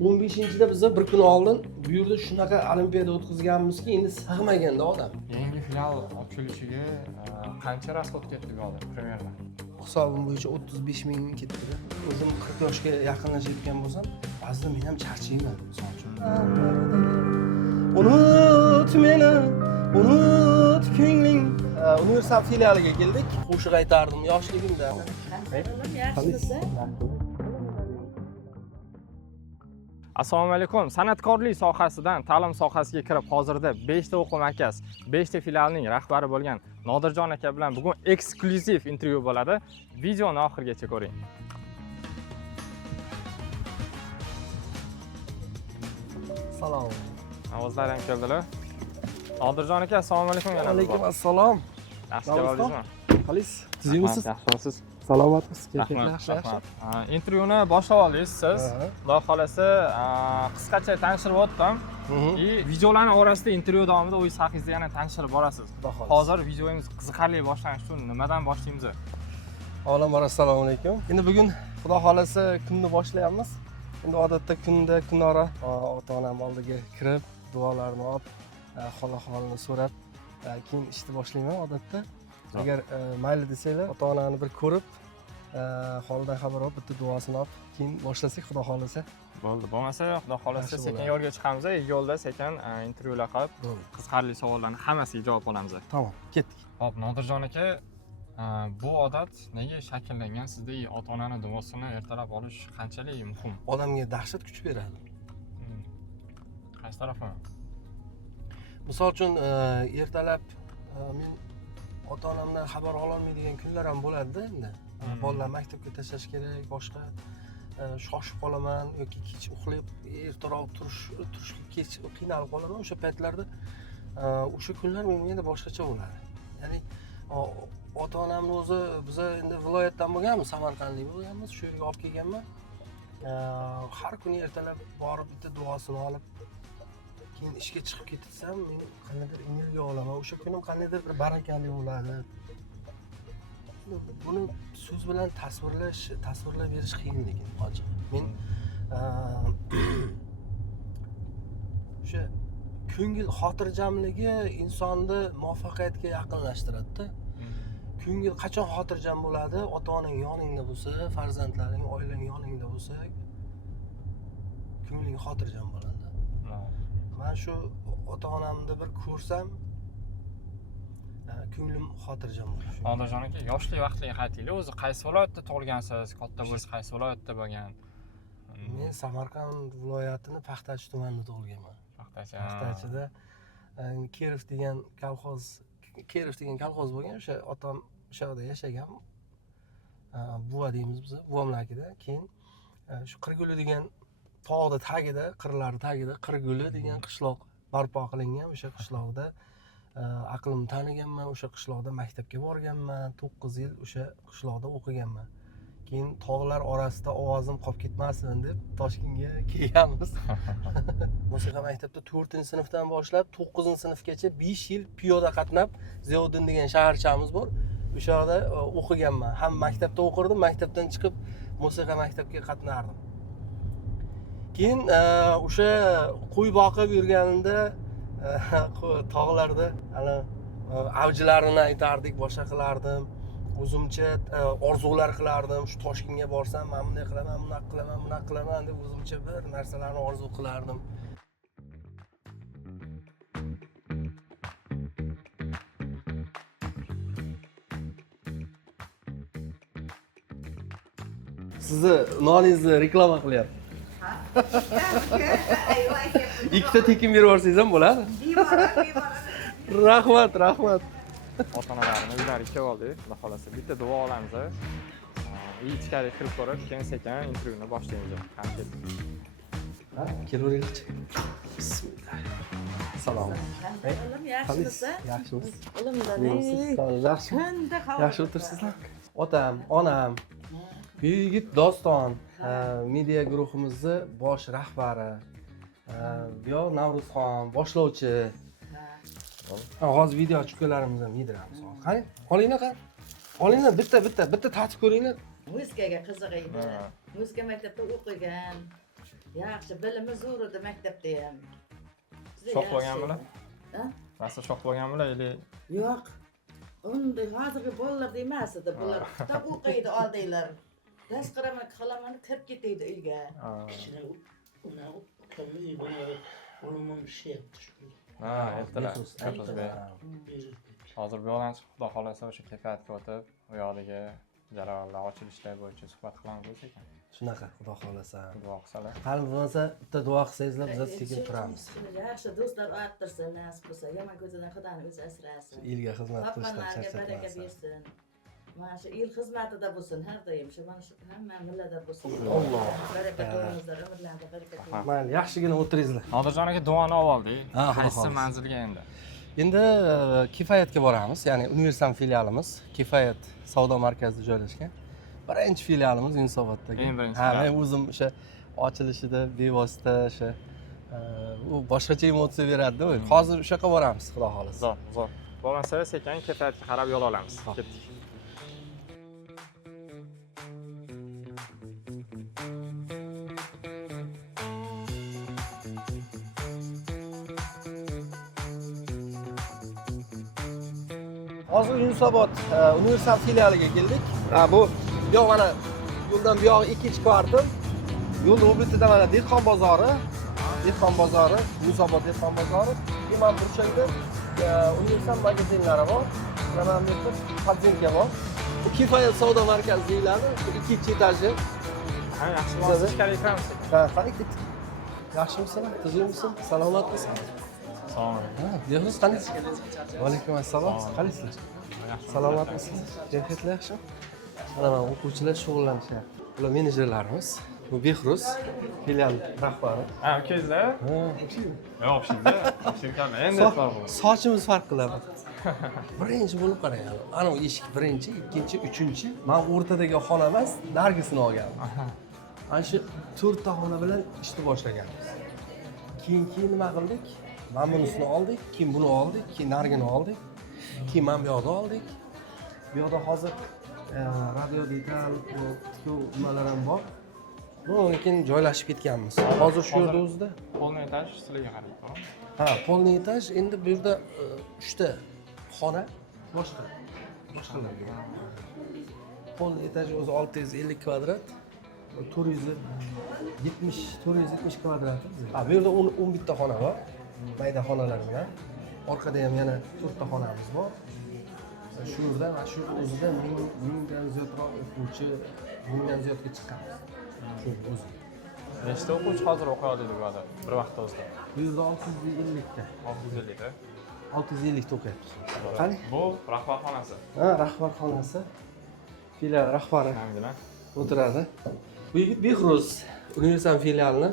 15-da biz bir kun oldin bu yerda shunaqa olimpiada o'tkazganmizki, endi sig'maganda odam. Yangi filial ochilishiga qancha rasxod ketdi hozir примерно? Hisobim bo'yicha 35 ming ketdi. O'zim 40 yoshga yaqinlashayotgan bo'lsam, ba'zida men ham charchayman, misol uchun. Unut meni, unut ko'ngling. Universal filialiga keldik. Qo'shiq aytardim yoshligimda. Assalomu alaykum. San'atkorlik sohasidan ta'lim sohasiga kirib, hozirda 5 ta o'quv markaz, 5 ta filialning rahbari bo'lgan Nodirjon aka bilan bugun eksklyuziv intervyu bo'ladi. Videoni oxirigacha ko'ring. Salom. Ovozlar ham keldilar. Nodirjon aka, assalomu alaykum yana. Alaykum assalom. Yaxshi keldingizmi? Xolis, tuzimisiz? Yaxshimisiz? Salomatmisiz? Yaxshi. Intervyuni boshlab oldingiz siz. Xudo xolasa, qisqacha tanishtirib o'tdim. Videolarning orasida intervyu davomida o'z haqingizda yana tanishtirib borasiz. Hozir videomiz qiziqarli boshlanish uchun nimadan boshlaymiz? Avvalambor assalomu alaykum. Endi bugun Xudo xolasa kunni boshlayapmiz. Endi odatda kunda kunora ota-onam oldiga kirib, duolarni olib, hol-ahvolini so'rab, keyin ishni boshlayman odatda. Agar mayli desanglar, ota-onani bir ko'rib, holidan xabar olib, bitta duosini olib, keyin boshlasak, Xudo xolasa. Bo'ldi. Bo'lmasa, Xudo xolasa sekin yo'lga chiqamiz. Yo'lda sekin intervyular qilib, qiziqarli savollarning hammasiga javob olamiz. Tamom, ketdik. Xo'p, Nodirjon aka, bu odat nega shakllangan? Sizda ota-onani duosini ertalab olish qanchalik muhim? Odamga dahshat kuch beradi. Qaysi tarafdan? Misol uchun, ertalab men ota-onamdan xabar ololmaydigan kunlar ham bo'ladi-da endi. Bolalar maktabga tashlash kerak, boshqa shoshib qolaman yoki kech uxlab ertaroq turishga kech qiynalib qolaman. O'sha paytlarda o'sha kunlar menga boshqacha bo'ladi. Ya'ni ota-onamni o'zi biz endi viloyatdan bo'lganmiz, Samarqandlik bo'lganmiz, shu yerga olib kelganman. Har kuni ertalab borib bitta duosini olib, keyin ishga chiqib ketsam, men qandaydir energiya olaman. O'sha kunim qandaydir bir barakali bo'ladi. Buni so'z bilan tasvirlab berish qiyin lekin ochiq. Men o'sha ko'ngil xotirjamligi insonni muvaffaqiyatga yaqinlashtiradi-da. Ko'ngil qachon xotirjam bo'ladi? Ota-onang yoningda bo'lsa, farzandlaring, oilang yoningda bo'lsa, ko'ngling xotirjam bo'ladi. Men shu ota-onamni bir ko'rsam, ko'nglim xotirjam bo'ladi. Nodirjon aka, yoshlik vaqtiga qaytaylik. O'zi qaysi viloyatda tug'ilgansiz? Katta bo'lsa qaysi viloyatda bo'lgan? Men Samarqand viloyatining Paxtachi tumanida tug'ilganman. Paxtachida Kerov degan kolxoz bo'lgan. O'sha otam o'sha yerda yashagan. Buva deymiz biz, buvamlarnikida. Keyin shu Qirguli degan tog'da tagida, qirlar tagida Qirguli degan qishloq barpo qilingan. O'sha qishloqda aqlimni taniganman, o'sha qishloqda maktabga borganman, 9 yil o'sha qishloqda o'qiganman. Keyin tog'lar orasida ovozim qolib ketmasin deb Toshkentga kelganmiz. Musiqa maktabda 4-sinfdan boshlab 9-sinfgacha 5 yil piyoda qatnab, Ziyoddin degan shaharchamiz bor. O'sha yerda o'qiganman. Ham maktabda o'qirdim, maktabdan chiqib musiqa maktabga qatnardim. Keyin o'sha qo'y boqib yurganimda tog'larda avjilarini aytardik, boshqa qilardim. O'zimcha orzular qilardim. Shu Toshkentga borsam, men bunday qilaman, bunaqa qilaman deb o'zimcha bir narsalarni orzu qilardim. Sizni noningizni reklama qilyapti. Ikkita tekin berib yuborsangiz ham bo'ladi. Rahmat. Ota-onalarni uylariga kelib oldik. Xudo xolasa bitta duo olamiz. Ichkariga kirib ko'rib, keyin sekin intervyuni boshlaymiz. Kelaveringchi. Bismillah. Salom. Yaxshimisiz? Yaxshimisiz. Yaxshi o'tirsizlar. Otam, onam, Yigit Doston media guruhimizni bosh rahbari. Bu Navruzxon, boshlovchi. Hozir video chukalarimizni ham yediramiz. Qani, olinglar, qani. Olinglar bitta tatib ko'ringlar. Muzikaga qiziq edi. Muzika maktabda o'qigan. Yaxshi, bilimi zo'r edi maktabda ham. Shoh bo'lganmilar? Ha? Rasl shoh bo'lganmilar ili Yo'q. Unday hozirgi bolalar emas edi. Bular kitob o'qiydi oldinglar. Dars qilaman kirib ketaydi uyga. Kichkina uni ukamni o'limim ishi yapti shu. Ha, ertalar. Hozir bu yoqdan chiqib, xudo xolasa o'sha kafeatga o'tib, u yoqdagi jarayonlar, ochilishlar bo'yicha suhbat qilamiz bo'lsa ekan. Shunaqa, xudo xolasa. Duo qilsalar. Qani bo'lmasa bitta duo qilsangizlar biz sekin turamiz. Yaxshi do'stlar orttirsin, nasib bo'lsa, yomon ko'zadan Xudoning o'zi asrasin. Elga xizmat qilishdan Topganlarga baraka charchatmasin. bersin. Mana shu el xizmatida bo'lsin har doim. Shu mana shu hamma millatlar bo'lsin. Alloh. Baraka ko'ringizlar, umrlarda baraka ko'ring. Mayli, yaxshigina o'tiringizlar. Nodirjon aka duoni olib oldik. Ha, xudo Qaysi xohlasa. manzilga endi? Endi Kifayatga boramiz, ya'ni Universal filialimiz Kifayat savdo markazida joylashgan. Birinchi filialimiz Yunusoboddagi. Eng birinchi Ha, filial. men o'zim o'sha ochilishida bevosita o'sha u boshqacha emotsiya beradi-da. Hozir o'sha yoqqa boramiz, xudo xolasa. Zo'r. Bo'lmasa sekin kafeatga qarab yo'l olamiz. Ketdik. Hozir Yunusobod Universal filialiga keldik. Bu yo'q mana yo'ldan bu yoq ikkinchi kvartal. Yo'l o'rtasida mana dehqon bozori, Yunusobod dehqon bozori. Imom burchakda Universal magazinlari bor. Mana bu yerda podzinka bor. Bu Kifayat savdo markazi deyiladi. Bu ikkinchi etaji. Ha, yaxshi bo'lsa ichkariga kiramiz. Ha, qani ketdik. Yaxshimisan? Tuzukmisan? Salomatmisan? Salom. Ha, Behruz qaniysiz? Va alaykum assalom. Qanaysizlar? Salomatmisizlar? Kayfiyatlar yaxshimi? Mana o'quvchilar shug'ullanishyapti. Ular menejerlarimiz. Bu Behruz, filial rahbari. Ha, ukangizlar? Ha, Yo'q, sizda. Shirkatda endi sochimiz farq qiladi. Birinchi bo'lib qarang, ana u eshik birinchi, ikkinchi, uchinchi. Men o'rtadagi xona emas, nargisini olganman. Ana shu 4 ta xona bilan ishni boshlaganmiz. Keyin nima qildik? Mana bunisini oldik, keyin buni oldik, keyin narigini oldik. Keyin mana bu yoqda oldik. Bu yoqda hozir radio detal, tikuv nimalar ham bor. Bundan keyin joylashib ketganmiz. Hozir shu yerda o'zida. polni etaj sizlarga qaraydi, to'g'rimi? Ha, polni etaj. Endi bu yerda 3 ta xona boshqalarga. Polni etaj o'zi 650 kvadrat. 470 kvadrat. Ha, bu yerda 11 ta xona bor. Mayda xonalar bilan. Orqada ham yana 4 ta xonamiz bor. Shu yerda mana shu o'zida 1000 dan ziyodroq o'quvchi, 1000 dan ziyodga chiqqanmiz. Shu o'zi. Nechta o'quvchi hozir o'qiyapti bu yerda bir vaqtda o'zida? Bu yerda 650 ta. 650 ta. 650 ta o'qiyapti. Qani? Bu rahbarxonasi. Ha, rahbarxonasi. Filial rahbari Hamdina. o'tiradi. Bu yigit Behruz Universal filialini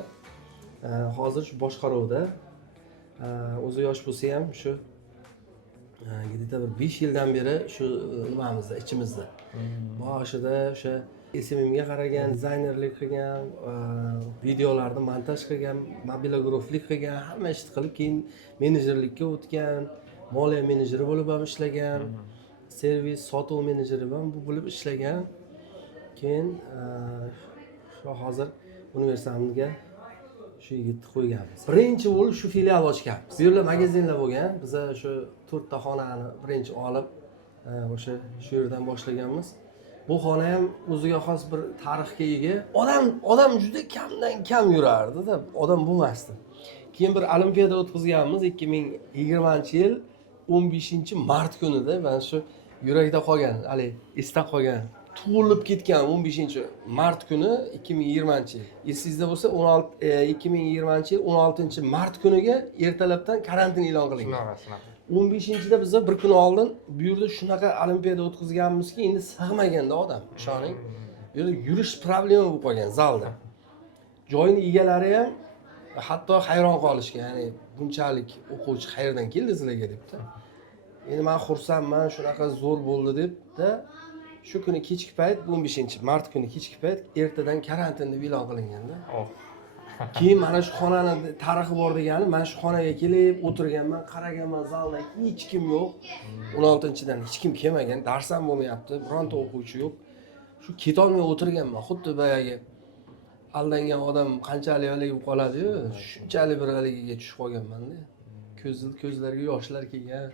hozir shu boshqaruvda. O'zi yosh bo'lsa ham shu где-то bir 5 yildan beri shu nimamizda, ichimizda. Boshida o'sha SMMga qaragan, dizaynerlik qilgan, videolarni montaj qilgan, mobilograflik qilgan, hamma ishni qilib, keyin menejerlikka o'tgan, moliya menejeri bo'lib ham ishlagan, servis, sotuv menejeri ham bo'lib ishlagan. Keyin shu hozir Universalga shu yigitni qo'yganmiz. Birinchi bo'lib shu filial ochganmiz. Bu yerda magazinlar bo'lgan. Biz shu 4 ta xonani birinchi olib, o'sha shu yerdan boshlaganmiz. Bu xona ham o'ziga xos bir tarixga ega. Odam juda kamdan kam yurardi-da, odam bo'lmasdi. Keyin bir olimpiada o'tkazganmiz 2020-yil 15-mart kunida. Mana shu yurakda qolgan, hali esda qolgan. Tug'ilib ketgan 15-mart kuni 2020-yil. Esingizda bo'lsa 2020-yil 16-mart kuniga ertalabdan karantin e'lon qilingan. Shunaqa. 15-da biz bir kun oldin bu yerda shunaqa olimpiada o'tkazganmizki, endi sig'maganda odam, ishoning. Bu yerda yurish problema bo'lib qolgan zalda. Joyning egalari ham hatto hayron qolishgan, ya'ni bunchalik o'quvchi qayerdan keldi sizlarga debdi. Endi men xursandman, shunaqa zo'r bo'ldi debdi. Shu kuni kechki payt, 15-mart kuni kechki payt ertadan karantin deb e'lon qilinganda. Keyin mana shu xonani tarixi bor degani, mana shu xonaga kelib o'tirganman, qaraganman, zalda hech kim yo'q. 16-dan hech kim kelmagan, dars ham bo'lmayapti, bironta o'quvchi yo'q. Shu ketolmay o'tirganman, xuddi boyagi aldangan odam qanchalik haligi bo'lib qoladi-yu, shunchalik bir haligiga tushib qolganman-da. Ko'zlariga yoshlar kelgan.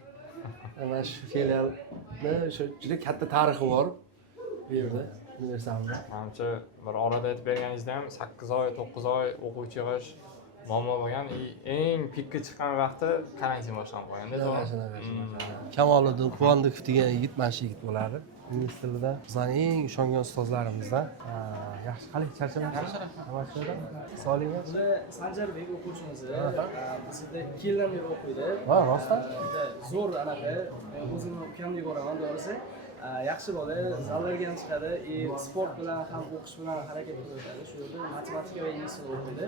Mana shu filialda o'sha juda katta tarixi bor bu yerda, universalda. Manimcha bir orada aytib berganingizda ham 8 oy, 9 oy o'quvchi yig'ish muammo bo'lgan. Eng pikka chiqqan vaqti karantin boshlanib qolganda, to'g'rimi? Kamoliddin Quvondikov degan yigit mana shu yigit bo'ladi. Ingliz tilida bizning eng ishongan ustozlarimizdan. Yaxshi, qalay charchamaysiz? Solinglar. Sanjarbek o'quvchimiz bizda 2 yildan beri o'qiydi. Ha, rostdan? Zo'r anaqa. O'zimni ukamdek ko'raman, to'g'risi. Yaxshi bola, zallarga ham chiqadi, sport bilan ham o'qish bilan harakat qiladi. Shu yerda matematika va ingliz tilini o'qiydi.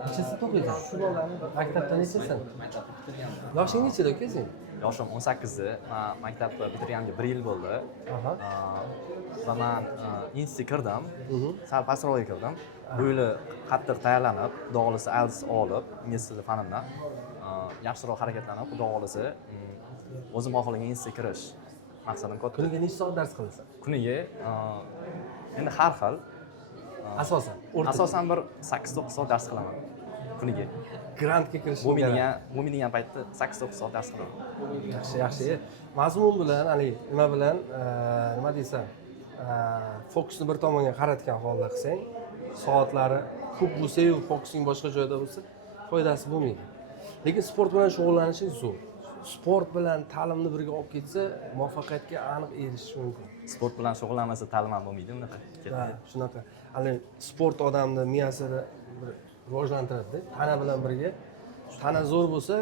Necha sinf o'qiysan? Shu bolani Maktabda nechasan? maktabda bitirganman. Yoshing nechada uka sen? Yoshim 18. Men maktabni bitirganiga 1 yil bo'ldi. Aha. Va men institutga kirdim. Sal pastroqga kirdim. Bu yili qattiq tayyorlanib, xudo xolisa IELTS olib, ingliz tili fanimdan yaxshiroq harakatlanib, xudo xolisa o'zim xohlagan institutga kirish maqsadim katta. Kuniga necha soat dars qilasan? Kuniga endi har xil. Asosan, Asosan bir 8-9 soat dars qilaman kuniga. grantga kirish. Bo'lmaydigan paytda 8-9 soat dars qilaman. Yaxshi. Mazmun bilan, haligi nima bilan, nima desam, fokusni bir tomonga qaratgan holda qilsang, soatlari ko'p bo'lsa-yu, fokusing boshqa joyda bo'lsa, foydasi bo'lmaydi. Lekin sport bilan shug'ullanish zo'r. Sport bilan ta'limni birga olib ketsa, muvaffaqiyatga aniq erishish mumkin. Sport bilan shug'ullanmasa ta'lim ham bo'lmaydi unaqa. Ha, shunaqa. Hali sport odamni miyasini bir rivojlantiradi. Tana bilan birga. Tana zo'r bo'lsa,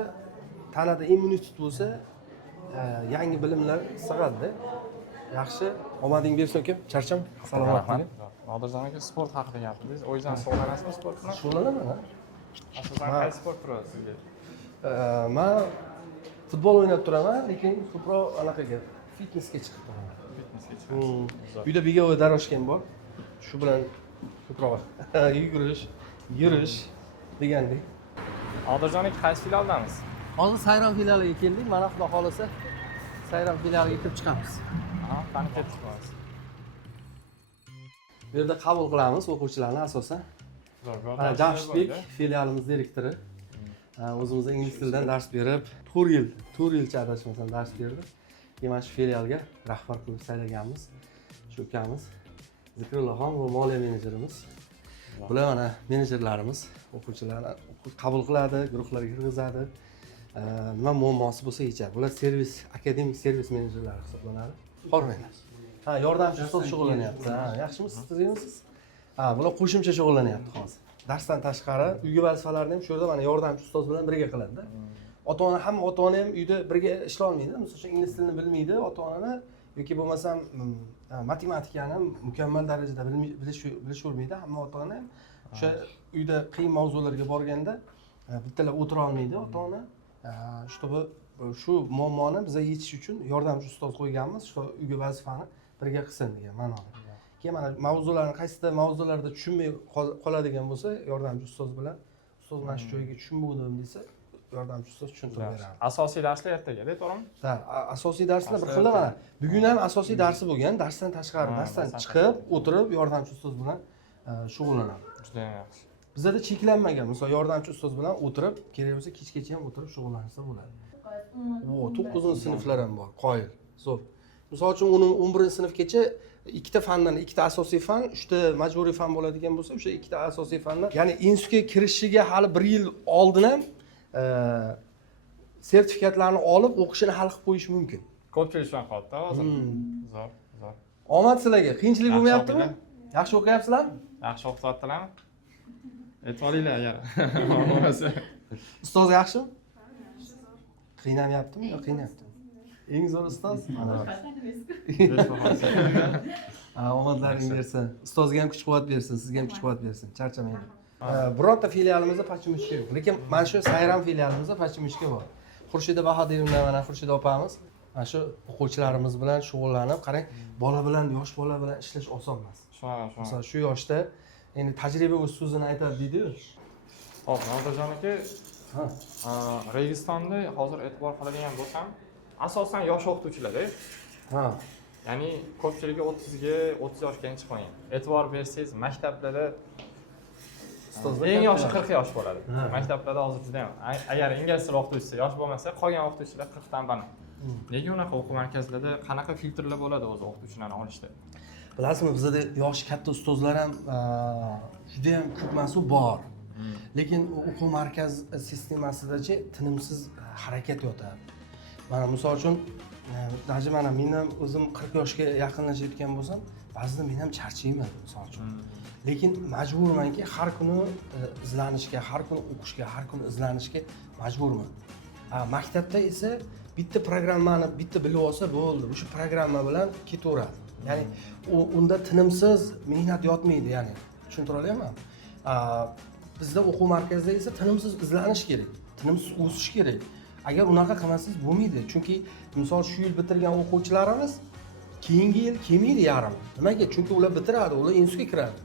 tanada immunitet bo'lsa, yangi bilimlar sig'adi. Yaxshi, omading bersin aka. Charcham. Salomat bo'ling. Nodirjon aka sport haqida gapirdingiz. O'zingizdan shug'ullanasizmi sport bilan? Shug'ullanaman. Asosan qaysi sport turi sizga? Men futbol o'ynab turaman, lekin ko'proq anaqaga fitnesga chiqib turaman. Fitnesga chiqasiz. Uyda begovoy daroshkam bor. Shu bilan ko'proq yurish degandek. Nodirjon aka qaysi filialdamiz? Hozir Sayron filialiga keldik. Mana xudo xolasa Sayron filialiga kirib chiqamiz. Ha, qani ketishimiz. Bu yerda qabul qilamiz o'quvchilarni asosan. Jamshidbek filialimiz direktori. O'zimizda ingliz tilidan dars berib, 4 yilcha adashmasam dars berdi. Keyin shu filialga rahbar qilib saylaganmiz. Shu ukamiz Zikrullohxon va moliya menejerimiz. Bular mana menejerlarimiz, o'quvchilarni qabul qiladi, guruhlarga kirgizadi. Nima muammosi bo'lsa yechadi. Bular akademik servis menejerlari hisoblanadi. Hormanglar. Ha, yordamchi ustoz shug'ullanyapti. Ha, yaxshimisiz, sizmisiz? Ha, bular qo'shimcha shug'ullanyapti hozir. Darsdan tashqari uyga vazifalarni ham shu yerda mana yordamchi ustoz bilan birga qiladi-da. Ota-ona ham uyda birga ishlay olmaydi. Masalan, ingliz tilini bilmaydi ota-onani yoki bo'lmasam matematikani mukammal darajada bilishavermaydi. Hamma ota-ona ham o'sha uyda qiyin mavzularga borganda bittalab o'tira olmaydi ota-ona. Shu muammoni biz yechish uchun yordamchi ustoz qo'yganmiz. Shu uyga vazifani birga qilsin degan ma'noda. Keyin mana mavzularni qaysidir mavzularda tushunmay qoladigan bo'lsa, yordamchi ustoz bilan ustoz mana shu joyga tushunmadim desa, yordamchi ustoz tushuntirib beradi. Asosiy darslar ertaga-da, to'g'rimi? Ha, asosiy darslar bir xilda mana. Bugun ham asosiy darsi bo'lgan, darsdan tashqari, darsdan chiqib, o'tirib yordamchi ustoz bilan shug'ullanadi. Juda yaxshi. Bizda cheklanmagan. Masalan, yordamchi ustoz bilan o'tirib, kerak bo'lsa kechgacha ham o'tirib shug'ullansa bo'ladi. 9-sinflar ham bor, qoyil. Zo'r. Misol uchun 11-sinfgacha ikkita fandan, ikkita asosiy fan, 3ta majburiy fan bo'ladigan bo'lsa, o'sha ikkita asosiy fandan, ya'ni institutga kirishiga hali 1 yil oldin ham sertifikatlarni olib o'qishini hal qilib qo'yish mumkin. Ko'pchilik shunday qoldi hozir. Zo'r. Omad sizlarga. Qiyinchilik bo'lmayaptimi? Yaxshi o'qiyapsizlarmi? Yaxshi o'qityaptilarmi? E'tiboringlar agar bo'lmasa. Ustoz yaxshimi? Qiynamyaptimi yo qiynayaptimi? Eng zo'r ustoz mana. Omadlaring bersin. Ustozga ham kuch-quvvat bersin, sizga ham kuch-quvvat bersin. Charchamanglar. Birorta filialimizda pachimishka yo'q. Lekin mana shu Sayram filialimizda pachimishka bor. Xurshida Bahodirovna mana Xurshida opamiz mana shu o'quvchilarimiz bilan shug'ullanib, qarang, bola bilan, yosh bola bilan ishlash oson emas. Masalan, shu yoshda endi tajriba o'z so'zini aytadi deydi-ku. Xo'p, Nodirjon aka, Registonda hozir e'tibor qiladigan bo'lsam, asosan yosh o'qituvchilar-da. Ha. Ya'ni ko'pchiligi 30 yoshga chiqib qolgan. E'tibor bersangiz, maktablarda ustozlar Eng yoshi katta. 40 yosh bo'ladi. Ha. Maktablarda hozir juda ham agar ingliz tili o'qituvchisi yosh bo'lmasa, qolgan o'qituvchilar 40 dan baland. Nega unaqa o'quv markazlarida qanaqa filtrlar bo'ladi o'zi o'qituvchilarni olishda? Bilasizmi, bizda yoshi katta ustozlar ham juda ham ko'p emas-u bor. Lekin o'quv markaz sistemasidachi tinimsiz harakat yotadi. Mana misol uchun, даже mana men ham o'zim 40 yoshga yaqinlashayotgan bo'lsam, ba'zida men ham charchayman misol uchun. Lekin majburmanki har kuni izlanishga, har kuni o'qishga, har kuni izlanishga majburman. Maktabda esa bitta programmani bitta bilib olsa bo'ldi, o'sha programma bilan ketaveradi. Ya'ni unda tinimsiz mehnat yotmaydi, ya'ni tushuntira olyapman. Bizda o'quv markazida esa tinimsiz izlanish kerak, tinimsiz o'sish kerak. Agar unaqa qilmasangiz bo'lmaydi. Chunki misol shu yil bitirgan o'quvchilarimiz keyingi yil kelmaydi yarim. Nimaga? Chunki ular bitiradi, ular institutga kiradi.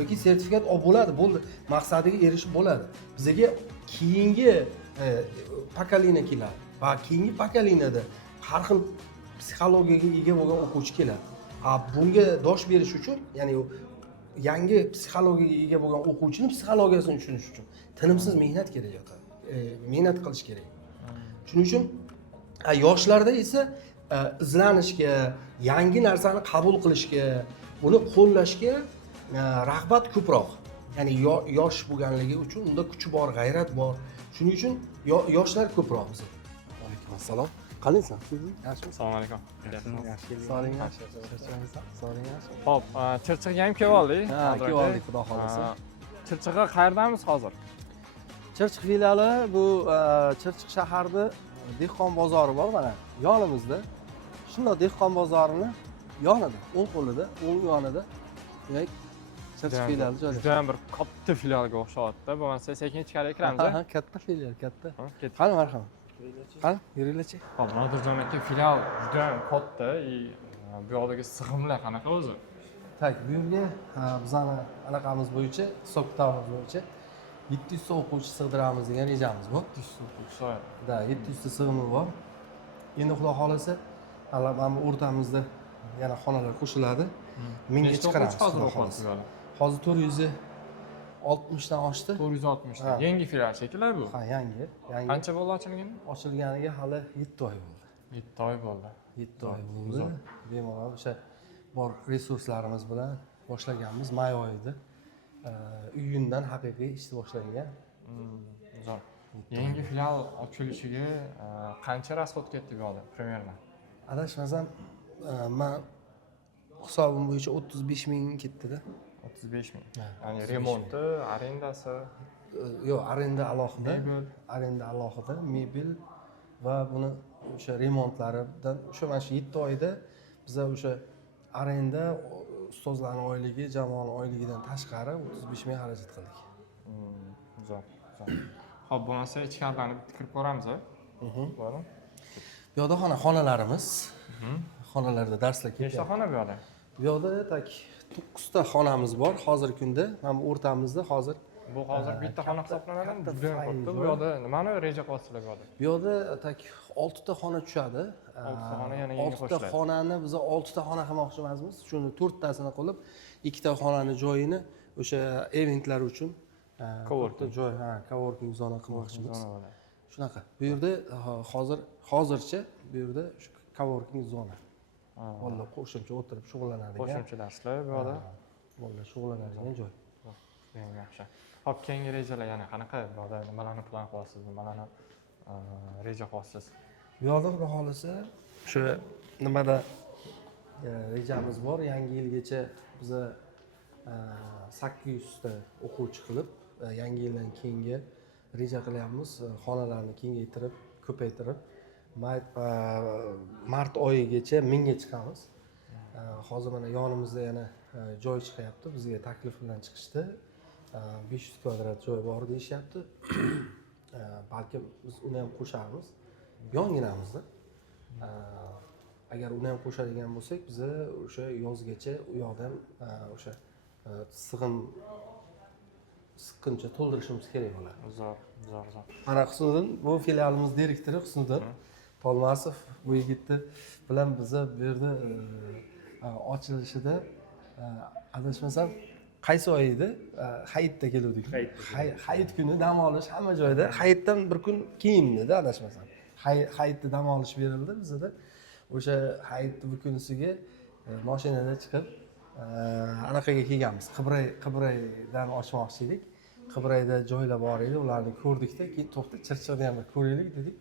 Yoki sertifikat olib bo'ladi, bo'ldi, maqsadiga erishib bo'ladi. Bizga keyingi pokoleniya keladi va keyingi pokoleniyada har xil psixologiyaga ega bo'lgan o'quvchi keladi. Bunga dosh berish uchun, ya'ni yangi psixologiyaga ega bo'lgan o'quvchini psixologiyasini tushunish uchun tinimsiz mehnat kerak yotadi. Mehnat qilish kerak. Shuning uchun yoshlarda esa izlanishga, yangi narsani qabul qilishga, uni qo'llashga rag'bat ko'proq. Ya'ni yosh bo'lganligi uchun unda kuchi bor, g'ayrat bor. Shuning uchun yoshlar ko'proq bizda. Alaykum assalom. Qalaysan? Yaxshimi? Assalomu alaykum. Sog'ling yaxshi. Sog'ling yaxshi. Xo'p, Chirchiqga ham kelib oldik. Kelib oldik, xudo xolasa. Chirchiqqa qayerdamiz hozir? Chirchiq filiali bu Chirchiq shaharida dehqon bozori bor mana yonimizda. Shunday dehqon bozorini yonida, o'ng qo'lida, o'ng yonida demak Chirchiq filiali joylashgan. Juda ham bir katta filialga o'xshayapti. Bo'lmasa sekin ichkariga kiramiz. Ha, katta filial, katta. Ketdik. Qani marhamat. Qani, yuringlar-chi. Xo'p, Nodirjon aka filial juda ham katta, bu yoqdagi sig'imlar qanaqa o'zi? Tak, bu yerga bizani anaqamiz bo'yicha, hisob-kitobimiz bo'yicha 700 ta o'quvchi sig'diramiz degan rejamiz bor. 700 o'quvchi. Da, 700 ta sig'imi bor. Endi xudo xolasa, mana o'rtamizda yana xonalar qo'shiladi. 1000 ga chiqaramiz. Hozir o'qiyapsiz. Hozir 460 dan oshdi. 460 Ha. Yangi filial shekillar bu. Ha, yangi. Qancha bo'ldi ochilgani? Ochilganiga hali 7 oy bo'ldi. 7 oy bo'ldi. 7 oy bo'ldi. Bemalol o'sha bor resurslarimiz bilan boshlaganmiz may oyida. Iyundan haqiqiy ishni boshlagan. Zo'r. Yangi filial ochilishiga qancha rasxod ketdi bu yoqda примерно? Adashmasam, men hisobim bo'yicha 35 ming ketdi-da. 35 ming. Ya'ni remonti, arendasi, Yo'q, arenda alohida. mebel. Arenda alohida, mebel va buni o'sha remontlaridan o'sha mana shu 7 oyda biza o'sha arenda ustozlarning oyligi, jamoaning oyligidan tashqari 35 ming xarajat qildik. Zo'r. Xo'p, bo'lmasa ichkarilarni bitta kirib ko'ramiz. Bo'ladi. Bu yoqda xonalarimiz. Xonalarda darslar Nechta ketyapti. xona bu yoqda? Bu yoqda tak 9 ta xonamiz bor hozirgi kunda. Mana bu o'rtamizda hozir Bu hozir bitta xona hisoblanadimi? Juda ham katta. Bu yoqda nimani reja qilyapsizlar bu yoqda? bu yoqda tak 6 ta xona tushadi. 6 ta xona yana yangi 6 ta qo'shiladi. xonani biz 6 ta xona qilmoqchi emasmiz. Shuni 4 tasini qilib, 2 ta xonani joyini o'sha eventlar uchun Coworking. joy, coworking zona qilmoqchimiz. Zona bo'ladi. Shunaqa. Bu yerda hozircha bu yerda shu coworking zona. Bolalar qo'shimcha o'tirib shug'ullanadigan. Qo'shimcha darslar bu yoqda. Bolalar shug'ullanadigan joy. Eng yaxshi. Hop, keyingi rejalar yana qanaqa? Bu yoqda nimalarni plan qilyapsiz, nimalarni reja qilyapsiz? Bu yoqda xudo xolasa o'sha nimada rejamiz bor. Yangi yilgacha biza 800 ta o'quvchi qilib, yangi yildan keyingi reja qilyapmiz. Xonalarni kengaytirib, ko'paytirib, mart oyigacha 1000 ga chiqamiz. Hozir mana yonimizda yana joy chiqyapti. Bizga taklif bilan chiqishdi. 500 kvadrat joy bor deyishyapti. Balkim biz uni ham qo'shamiz. Yonginamizda. Agar uni ham qo'shadigan bo'lsak, biz o'sha yozgacha u yoqda ham o'sha siqqincha to'ldirishimiz kerak bo'ladi. Zo'r. Mana Husniddin, bu filialimiz direktori Husniddin Tolmasov, bu yigitni bilan biz bu yerda ochilishida adashmasam qaysi oy edi? Hayitda keluvdik. Hayit kuni dam olish hamma joyda. Hayitdan bir kun keyindida adashmasam. Hayitda dam olish berildi bizda. O'sha hayitni bir kunisiga mashinada chiqib anaqaga kelganmiz. Qibraydan ochmoqchi edik. Qibrayda joylar bor edi, ularni ko'rdikda, keyin to'xta Chirchiqni ham ko'raylik dedik.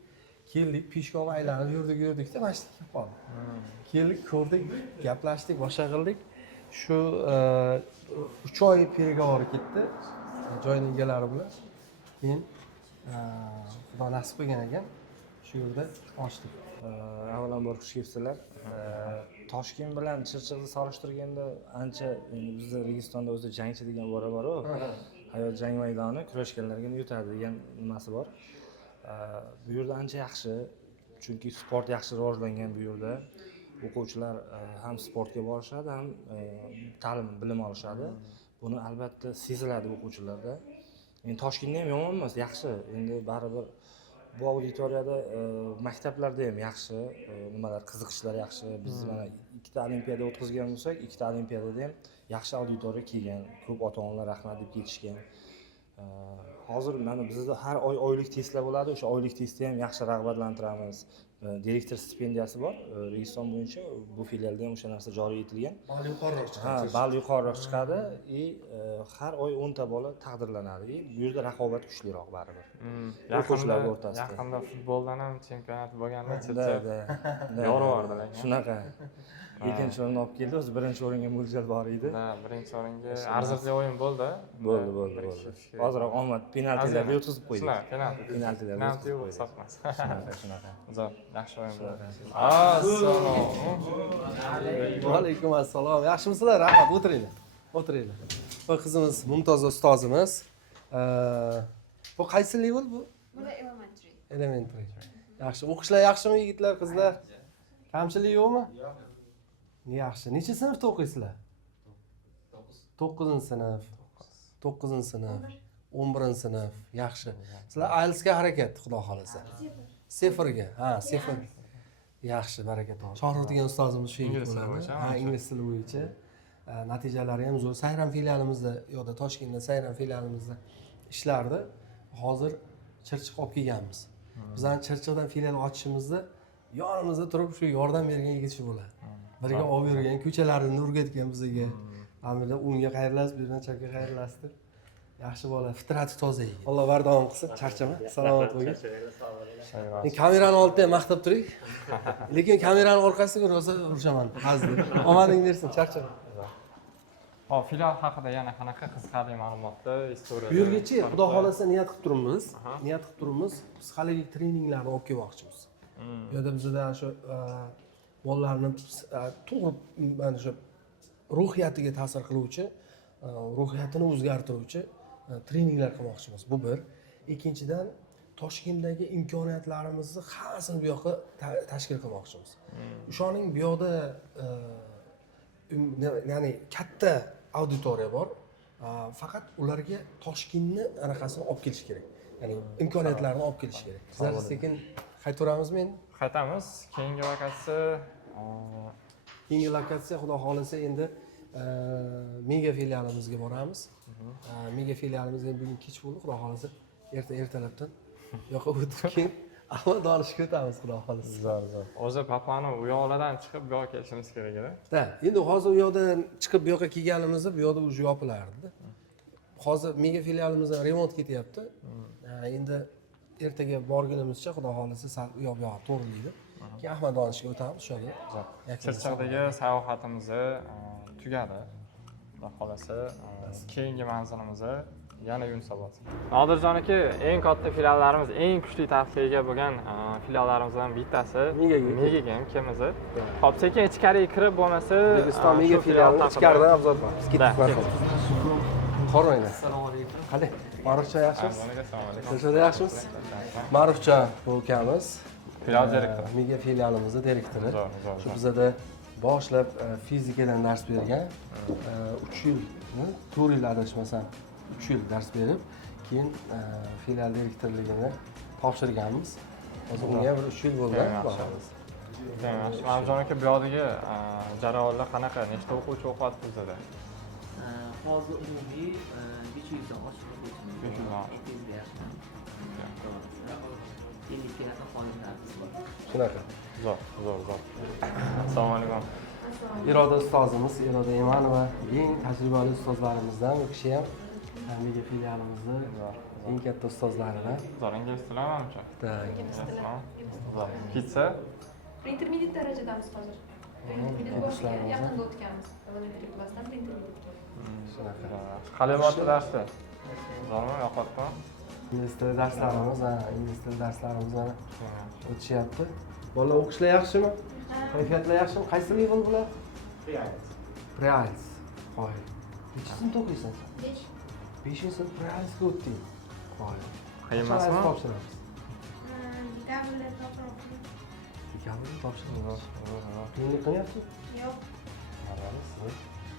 Keldik, peshkom aylanib yurdikda mashina kelib qoldi. Keldik, ko'rdik, gaplashdik, boshqa qildik. Shu 3 oy переговоры ketdi joyning egalari bilan. Keyin Xudo nasib qilgan ekan, shu yerda ochdik. Avvalambor xush kelibsizlar. Toshkent bilan Chirchiqni solishtirganda ancha bizda Registonda o'zida jangchi degan bor-ku. Hayot jang maydoni kurashganlarga yutadi degan nimasi bor. Bu yerda ancha yaxshi, chunki sport yaxshi rivojlangan bu yerda. O'quvchilar ham sportga borishadi, ham ta'lim, bilim olishadi. Buni albatta seziladi o'quvchilarda. Endi Toshkentda ham yomon emas, yaxshi. Endi baribir bu auditoriyada maktablarda ham yaxshi, nimalar qiziqishlar yaxshi. Biz mana ikkita olimpiada o'tkazgan bo'lsak, ikkita olimpiadada ham yaxshi auditoriya kelgan. Ko'p ota-onalar rahmat deb ketishgan. Hozir mana bizda har oy oylik testlar bo'ladi. O'sha oylik testni ham yaxshi rag'batlantiramiz. Direktor stipendiyasi bor. Registon bo'yicha bu filialda ham o'sha narsa joriy etilgan. Ball yuqoriroq chiqadi. Ha, ball yuqoriroq chiqadi har oy 10 ta bola taqdirlanadi. Bu yerda raqobat kuchliroq baribir. O'quvchilar o'rtasida. Yaqinda futboldan ham chempionat bo'lganda Chirchiq yorvordilar. Shunaqa. Ikkinchi o'rinni olib keldi, o'zi birinchi o'ringa mo'ljal bor edi. Ha, birinchi o'ringa arzirli o'yin bo'ldi. Bo'ldi. Hozirroq omad penaltilarga o'tkazib qo'ydi. Penaltilarga Penalti yo'q hisobmas. Shunaqa. Zo'r, yaxshi o'yin bo'ldi. Assalomu Alaykum assalom. Yaxshimisizlar? Rahmat, o'tiringlar. Bu qizimiz Mumtoza ustozimiz. Bu qaysi level bu? Bu elementary. Elementary. Yaxshi. O'qishlar yaxshimi yigitlar, qizlar? Kamchilik yo'qmi? Yaxshi. Necha sinfda o'qiysizlar? 9-sinf. 9-sinf. 11-sinf. Yaxshi. Sizlar IELTSga harakat, xudo xolasa. Seferga. Ha, sefer. Yaxshi, baraka top. Shohrux degan ustozimiz shu Ingliz tili bo'yicha. Ha, ingliz tili bo'yicha. Natijalari ham zo'r. Sayram filialimizda yo'da Toshkentda Sayram filialimizda ishlardi. Hozir Chirchiq olib kelganmiz. Bizdan Chirchiqdan filial ochishimizda yonimizda turib shu yordam bergan yigit shu bo'ladi. Birga olib yurgan, ko'chalarini o'rgatgan bizga. Ammo unga xayrlasib, bu yerdan chakka xayrlasib. Yaxshi bola, fitrati toza yigit. Alloh bardavom qilsin, charchama, salomat bo'ling. Men kamerani oldida ham maqtab turing. Lekin kamerani orqasiga rosa urishaman. Hazil. Omading bersin, charchama. Hop, filial haqida yana qanaqa qiziqarli ma'lumotlar, istoriya. Bu yergacha xudo xolasa niyat qilib turibmiz. Psixologik treninglarni olib kelmoqchimiz. Bu yerda bizda shu bolalarni to'g'ri mana shu ruhiyatiga ta'sir qiluvchi, ruhiyatini o'zgartiruvchi treninglar qilmoqchimiz. Bu bir. Ikkinchidan Toshkentdagi imkoniyatlarimizni hammasini bu yoqqa tashkil qilmoqchimiz. O'shaning bu yoqda ya'ni katta auditoriya bor. Faqat ularga Toshkentni anaqasini olib kelish kerak. Ya'ni imkoniyatlarni olib kelish kerak. Sizlar sekin qaytaramizmi endi? Qaytamiz. Keyingi lokatsiya xudo xolasa endi mega filialimizga boramiz. Mega filialimiz endi bugun kech bo'ldi, xudo xolasa ertalabdan yoqqa o'tib keyin ahvol olishga o'tamiz, xudo xolasa. Zo'r. O'zi papani u yoqlardan chiqib bu yoqqa kelishimiz kerak edi. Ha, endi hozir u yoqdan chiqib bu yoqqa kelganimizda bu yoqda уже yopilardi. Hozir mega filialimizda remont ketyapti. Endi ertaga borgunimizcha xudo xolasa u yoq to'g'rilaydi. Keyin Ahmad Donishga o'tamiz o'shaga. Chirchiqdagi sayohatimizni tugadi. Xudo xolasa keyingi manzilimizni yana Yunusobod. Nodirjon aka, eng katta filiallarimiz, eng kuchli tarixga ega bo'lgan filiallarimizdan bittasi Mega Gamez. Hop, sekin ichkariga kirib bo'lmasa, Registon Mega filialini ichkaridan obzor qilamiz. Ketdik bakalım. Qarang. Assalomu alaykum. Qani, Ma'rufcha yaxshimisiz? Assalomu alaykum. Sizlar yaxshimisiz? Ma'rufcha bu ukamiz. Filial direktori. Mega filialimizning direktori. Zo'r. Shu bizda boshlab fizikadan dars bergan. 3 yilni, 4 yil adashmasam, 3 yil dars berib, keyin filial direktorligini topshirganmiz. Hozir unga ham 3 yil bo'ldi. Ma'rufjon aka, bu yoqdagi jarayonlar qanaqa? Nechta o'quvchi o'qiyapti bizda? Hozir umumiy 500 dan oshiq o'quvchimiz 500 dan. 200 yoshdan. Ellikka yaqin xodimlarimiz bor. Shunaqa. Zo'r. Assalomu alaykum. Iroda ustozimiz, Iroda Imanova eng tajribali ustozlarimizdan, u kishi ham mega filialimizni eng katta ustozlaridan. Zo'r, ingliz tili manimcha. Bitta Zo'r. Pizza? Intermediate darajadamiz hozir. Intermediate yaqinda o'tganmiz. Elementary classdan intermediate. shunaqa. Qalay bo'lyapti darslar? Zo'rmi, yoqyaptimi? Ingliz tili darslarimiz, ingliz tili darslarimiz mana o'tishyapti. Bolalar o'qishlar yaxshimi? Kayfiyatlar yaxshimi? Qaysi level bular? Pre-IELTS. Qo'y. Nechi sinfda o'qiysan sen? 5. 5-sinf pre-IELTSga o'tding. Qo'y. Qiyin emasmi? Topshiramiz. Dekabrda topshiramiz. Dekabrda topshiramiz. Qiyinlik qilyapti? Yo'q.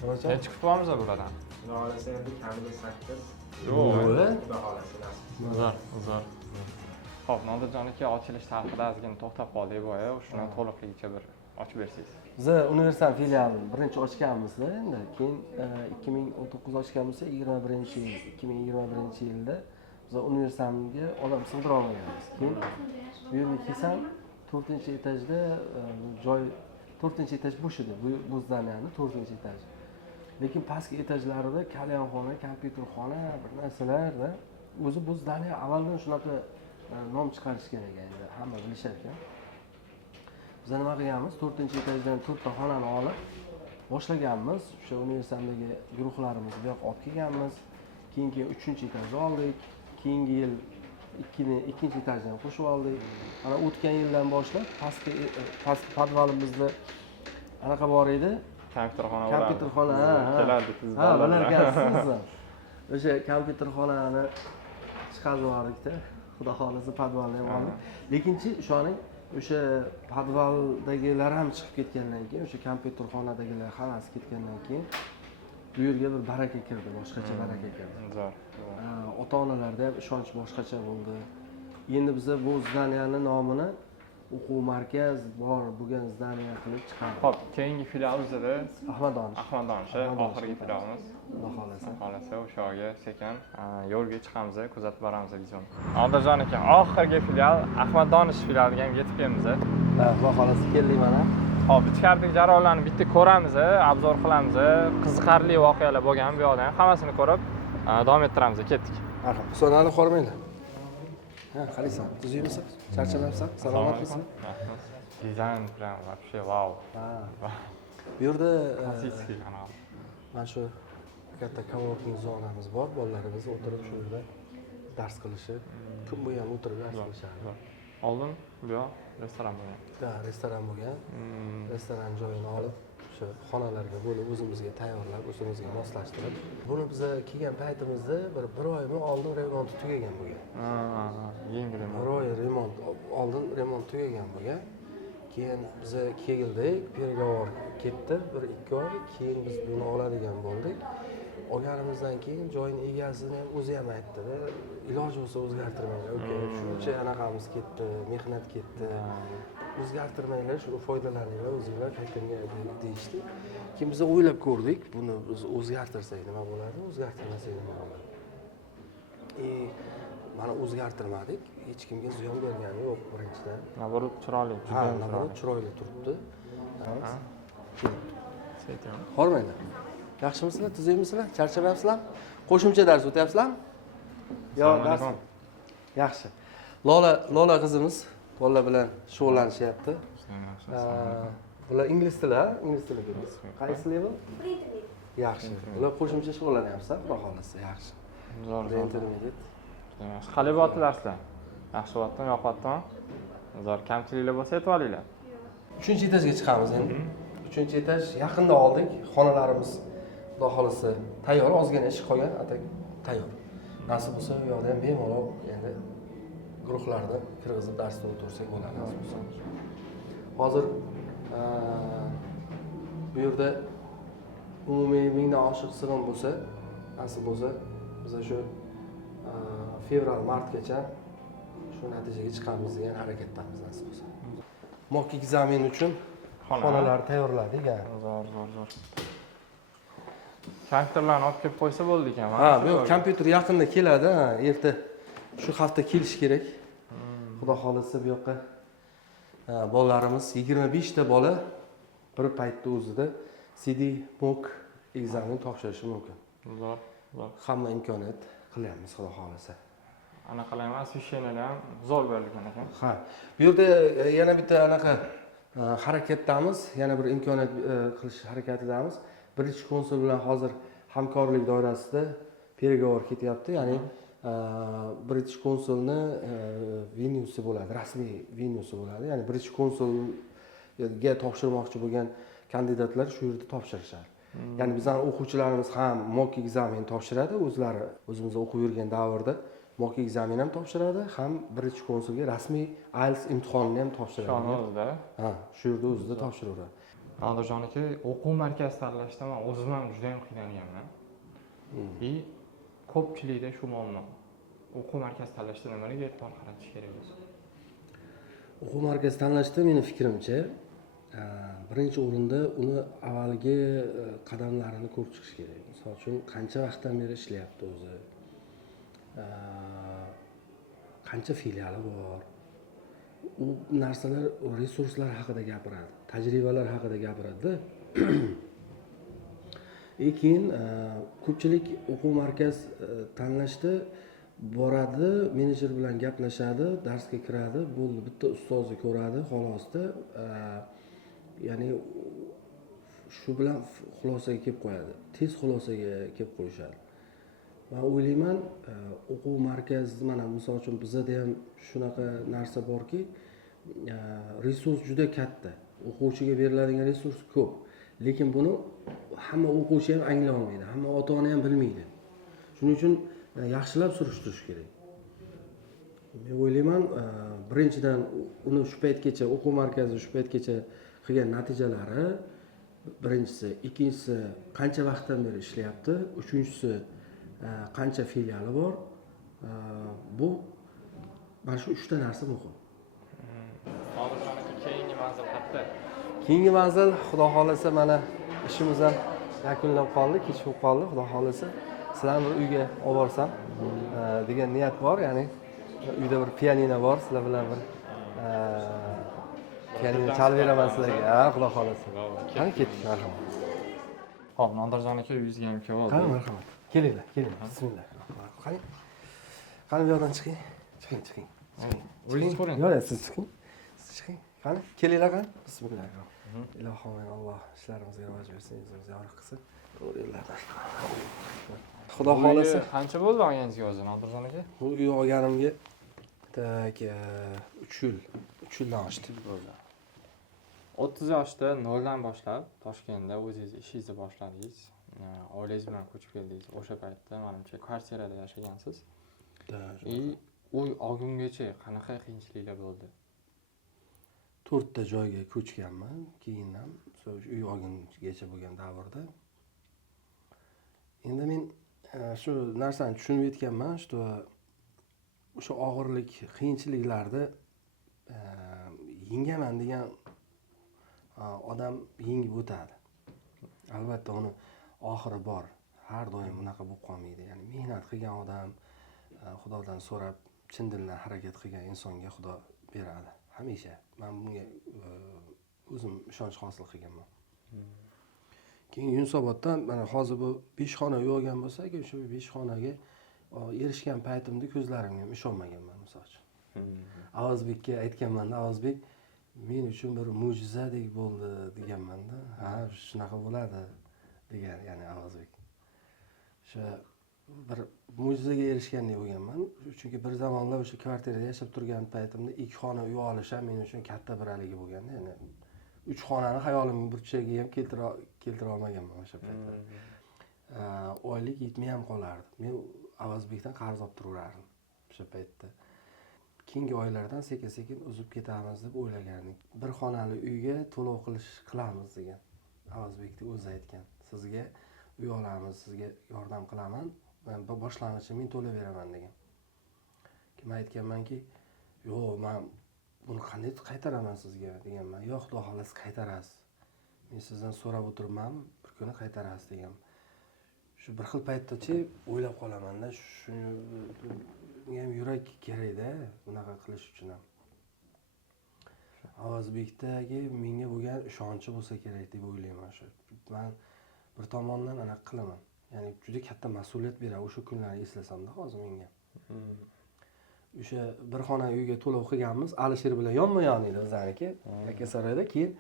To'g'richa? Nechi kutib bulardan? Xudo xohlasa endi kamida 8. Yo'q. Xudo xohlasa. Zo'r. Xo'p, Nodirjon aka, ochilish haqida ozgina to'xtab qoldik boya, shuni to'liqligicha bir ochib bersangiz. Biz universitet filialini birinchi ochganmizda, endi keyin 2019 ochganmizda 2021-yilda biz universitetga odam sig'dira olmaganmiz. Keyin bu yerga kelsam 4-etajda joy 4-etaj bo'sh edi. Bu zdaniyani 4-etaj. Lekin pastki etajlarida kalyanxona, kompyuterxona, bir narsalarda o'zi bu zdaniya avvaldan shunaqa nom chiqarishgan ekan, endi hamma bilishar ekan. Biz nima qilganmiz? 4-etajdan 4 ta xonani olib boshlaganmiz. O'sha universitetdagi guruhlarimizni bu yoqqa olib kelganmiz. Keyin 3-etajni oldik. Keyingi yil 2-etajdan qo'shib oldik. Mana o'tgan yildan boshlab pastki podvalimizda anaqa bor edi. Kompyuterxona Kompyuterxona, kelardik biz ha, bilarkansiz. O'sha kompyuterxonani chiqarib yubordikda. Xudo xohlasa podvalni ham oldik. Lekinchi ishoning, o'sha podvaldagilar ham chiqib ketgandan keyin, o'sha kompyuterxonadagilar hammasi ketgandan keyin bu yerga bir baraka kirdi, boshqacha baraka kirdi. Zo'r. Ota-onalarda ham ishonch boshqacha bo'ldi. Endi biz bu zdaniyani nomini o'quv markaz bor bo'lgan zdaniya qilib chiqardik. Xo'p, keyingi filial o'zida Ahmadonish. Ahmadonish, oxirgi filialimiz. Xudo xohlasa. Xohlasa o'sha yerga sekin yo'lga chiqamiz, kuzatib boramiz videoni. Nodirjon aka, oxirgi filial Ahmadonish filialiga ham yetib kelamiz. Xudo xohlasa keldik mana. Hop, ichkaridagi jarayonlarni bitta ko'ramiz, obzor qilamiz. Qiziqarli voqealar bo'lgan bu yoqda ham hammasini ko'rib davom ettiramiz. Ketdik. Marhaba. Sonali xormanglar. Ha, qaraysan. Tuzuymisan? Charchamayapsan? Salomatmisan? Dizayn bilan вообще vau. Ha. Bu yerda Klassik kanal. mana shu katta coworking zonamiz bor. Bolalarimiz o'tirib shu yerda dars qilishi, kun bo'yi ham o'tirib dars qilishadi. Oldin bu yoq restoran bo'lgan. Da, restoran bo'lgan. Restoran joyini olib, o'sha xonalarga bo'lib o'zimizga tayyorlab, o'zimizga moslashtirib, buni biz kelgan paytimizda bir oymi oldin remonti tugagan bo'lgan. Yengil Bir emas. oy oldin remont tugagan bo'lgan. Keyin biz keldik, переговор ketdi, 1-2 oy, keyin biz buni oladigan bo'ldik. Olganimizdan keyin joyning egasini o'zi ham aytdi-da, iloji bo'lsa o'zgartirmanglar. Okey, shuncha anaqamiz ketdi, mehnat ketdi. O'zgartirmanglar, shuni foydalaninglar o'zinglar qaytanga deyishdi. Keyin biz o'ylab ko'rdik, buni biz o'zgartirsak nima bo'ladi, o'zgartirmasak nima bo'ladi. Mana o'zgartirmadik, hech kimga ziyon bergani yo'q birinchidan. Naborot chiroyli, juda ham naborot chiroyli turibdi. Sekin. Hormanglar. Yaxshimisizlar, tuzukmisizlar? Charchamayapsizlarmi? Qo'shimcha dars o'tyapsizlarmi? Yo'q, dars. Yaxshi. Lola qizimiz bolalar bilan shug'ullanishyapti. Bular ingliz tili, ingliz tili bilamiz. Qaysi level? Yaxshi. Bular qo'shimcha shug'ullanyapsa, xudo xohlasa, yaxshi. Zo'r. Intermediate. Qalay bo'lyapti darslar? Yaxshi bo'lyaptimi, yoqyaptimi? Zo'r, kamchiliklar bo'lsa aytib olinglar. 3-etajga chiqamiz endi. 3-etaj yaqinda oldik. Xonalarimiz xudo xolisa tayyor, ozgina ish qolgan, atak tayyor. Nasib bo'lsa, u yoqda ham bemalol endi guruhlarda kirgizib darsda o'tirsak bo'ladi nasib bo'lsa. Hozir bu yerda umumiy 1000 dan oshiq sig'im bo'lsa, nasib bo'lsa biz shu fevral-martgacha shu natijaga chiqamiz degan harakatdamiz nasib bo'lsa. Mock ekzamen uchun xonalarni tayyorladik. Zo'r. kompyuterlarni olib kelib qo'ysa bo'ldi ekan. Ha, bu kompyuter yaqinda keladi, ha, erta shu hafta kelish kerak. Xudo xolisa bu yoqqa bolalarimiz 25 ta bola bir paytda o'zida CD MOOC ekzamen topshirishi mumkin. Zo'r. Hamma imkoniyat qilyapmiz, xudo xolisa. Anaqalar osvesheniyalar ham zo'r berilgan ekan. Ha, bu yerda yana bitta anaqa harakatdamiz, yana bir imkoniyat qilish harakatidamiz. Birinchi konsul bilan hozir hamkorlik doirasida переговор ketyapti, ya'ni birinchi konsulni venyusi bo'ladi, rasmiy venyusi bo'ladi. Ya'ni birinchi konsulga topshirmoqchi bo'lgan kandidatlar shu yerda topshirishadi. Ya'ni bizning o'quvchilarimiz ham MOOC ekzamen topshiradi, o'zlari o'zimiz o'qib yurgan davrda MOOC ekzamen ham topshiradi, ham birinchi konsulga rasmiy IELTS imtihonini ham topshiradi. O'zida. Ha, shu yerda o'zida topshiraveradi. Nodirjon aka, o'quv markazi tanlashda men o'zim ham juda ham qiynalganman. Ko'pchilikda shu muammo. O'quv markazi tanlashda nimaga e'tibor qaratish kerak o'zi? O'quv markazi tanlashda meni fikrimcha, birinchi o'rinda uni avvalgi qadamlarini ko'rib chiqish kerak. Misol uchun, qancha vaqtdan beri ishlayapti o'zi? Qancha filiali bor? U narsalar, resurslar haqida gapiradi, tajribalar haqida gapiradi. Keyin ko'pchilik o'quv markaz tanlashda boradi, menejer bilan gaplashadi, darsga kiradi, bo'ldi, bitta ustozni ko'radi, xolosda, ya'ni shu bilan xulosaga kelib qo'yadi. Tez xulosaga kelib qo'yishadi. Men o'ylayman, o'quv markazi, mana misol uchun bizda ham shunaqa narsa borki, resurs juda katta. O'quvchiga beriladigan resurs ko'p. Lekin buni hamma o'quvchi ham anglay olmaydi, hamma ota-ona ham bilmaydi. Shuning uchun yaxshilab surishtirish kerak. Men o'ylayman, birinchidan uni shu paytgacha o'quv markazi shu paytgacha qilgan natijalari, birinchisi, ikkinchisi qancha vaqtdan beri ishlayapti, uchinchisi qancha filiali bor. Bu mana shu 3 ta narsa muhim. Nodirjon aka, keyingi manzil qayerda? Keyingi manzil, xudo xolasa, mana ishimiz ham yakunlab qoldi, kech bo'lib qoldi, xudo xolasa. Sizlarni bir uyga olib borsam degan niyat bor, ya'ni uyda bir pianino bor, sizlar bilan bir pianino chalib beraman sizlarga. Ha, xudo xolasa. Qani ketdik, marhamat. Xo'p, Nodirjon aka, uyingizga ham kelib oldik. Qani, marhamat. Kelinglar, kelinglar. Bismillah. Qani. Qani bu yoqdan chiqing. Chiqing. O'zingiz ko'ring. Yo'q, siz chiqing. Siz chiqing. Qani, kelinglar qani. Bismillah. Ilohim Allah ishlarimizga rivoj bersin, o'zimizga yorug' qilsin. To'g'ri yo'llarda. Xudo xolasa. Qancha bo'ldi olganingizga o'zi, Nodirjon aka? Bu uy olganimga 3 yildan oshdi. 30 yoshda noldan boshlab Toshkentda o'zingiz ishingizni boshladingiz. Oilangiz bilan ko'chib keldingiz. O'sha paytda menimcha kvartirada yashagansiz. Uy olgungacha qanaqa qiyinchiliklar bo'ldi? 4 ta joyga ko'chganman, keyin ham uy olgungacha bo'lgan davrda. Endi men shu narsani tushunib yetganman, o'sha og'irlik, qiyinchiliklarni yengaman degan odam yengib o'tadi. Albatta uni oxiri bor. Har doim unaqa bo'lib qolmaydi. Ya'ni mehnat qilgan odam, Xudodan so'rab, chin dildan harakat qilgan insonga Xudo beradi. Hamisha. Men bunga o'zim ishonch hosil qilganman. Keyin Yunusoboddan mana hozir bu 5 xona uy olgan bo'lsak, o'sha 5 xonaga erishgan paytimda ko'zlarimga ham ishonmaganman, misol uchun. Avazbekka aytganman-da, Avazbek men uchun bir mo'jizadek bo'ldi deganman-da. Ha, shunaqa bo'ladi degan, ya'ni Avazbek. O'sha bir mo'jizaga erishgandek bo'lganman. Chunki bir zamonlar o'sha kvartirada yashab turgan paytimda 2 xona uy olish ham men uchun katta bir haligi bo'lganda, ya'ni 3 xonani xayolimning burchagiga ham keltira olmaganman o'sha paytda. Oylik yetmay ham qolardi. Men Avazbekdan qarz olib turaverardim o'sha paytda. Keyingi oylardan sekin-sekin uzib ketamiz deb o'ylagandik. Bir xonali uyga to'lov qilamiz degan. Avazbekning o'zi aytgan. Sizga uy olamiz, sizga yordam qilaman. Men boshlang'ichda men to'lab beraman degan. Men aytganmanki, "Yo'q, men buni qanday qaytaraman sizga?" deganman. "Yo'q, xudo xolasa qaytarasiz. Men sizdan so'rab o'tiribman, bir kuni qaytarasiz" degan. shu bir xil paytdachi o'ylab qolamanda, shuni ham yurak kerakda bunaqa qilish uchun ham. Avazbekdagi menga bo'lgan ishonchi bo'lsa kerak deb o'ylayman shu. Men bir tomondan anaqa qilaman. Ya'ni juda katta mas'uliyat beradi o'sha kunlarni eslasamda hozir menga. O'sha bir xona uyga to'lov qilganmiz, Alisher bilan yonma-yon edi o'zaniki, Yakkasaroyda. Keyin